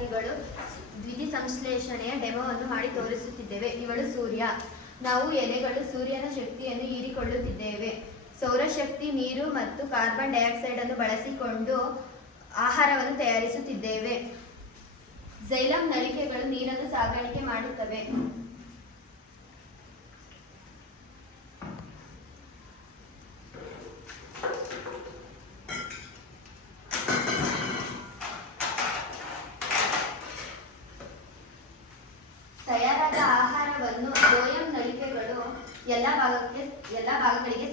ವಿದ್ಯಾರ್ಥಿಗಳು ದ್ವಿತಿ ಸಂಶ್ಲೇಷಣೆಯ ಡೆಮೋವನ್ನು ಮಾಡಿ ತೋರಿಸುತ್ತಿದ್ದೇವೆ. ಇವಳು ಸೂರ್ಯ. ನಾವು ಎಲೆಗಳು ಸೂರ್ಯನ ಶಕ್ತಿಯನ್ನು ಹೀರಿಕೊಳ್ಳುತ್ತಿದ್ದೇವೆ. ಸೌರಶಕ್ತಿ, ನೀರು ಮತ್ತು ಕಾರ್ಬನ್ ಡೈಆಕ್ಸೈಡ್ ಅನ್ನು ಬಳಸಿಕೊಂಡು ಆಹಾರವನ್ನು ತಯಾರಿಸುತ್ತಿದ್ದೇವೆ. ಝೈಲಮ್ ನಳಿಕೆಗಳು ನೀರನ್ನು ಸಾಗಾಣಿಕೆ ಮಾಡುತ್ತವೆ. ತಯಾರಾದ ಆಹಾರವನ್ನು ಫ್ಲೋಯಂ ನಳಿಕೆಗಳು ಎಲ್ಲ ಭಾಗಗಳಿಗೆ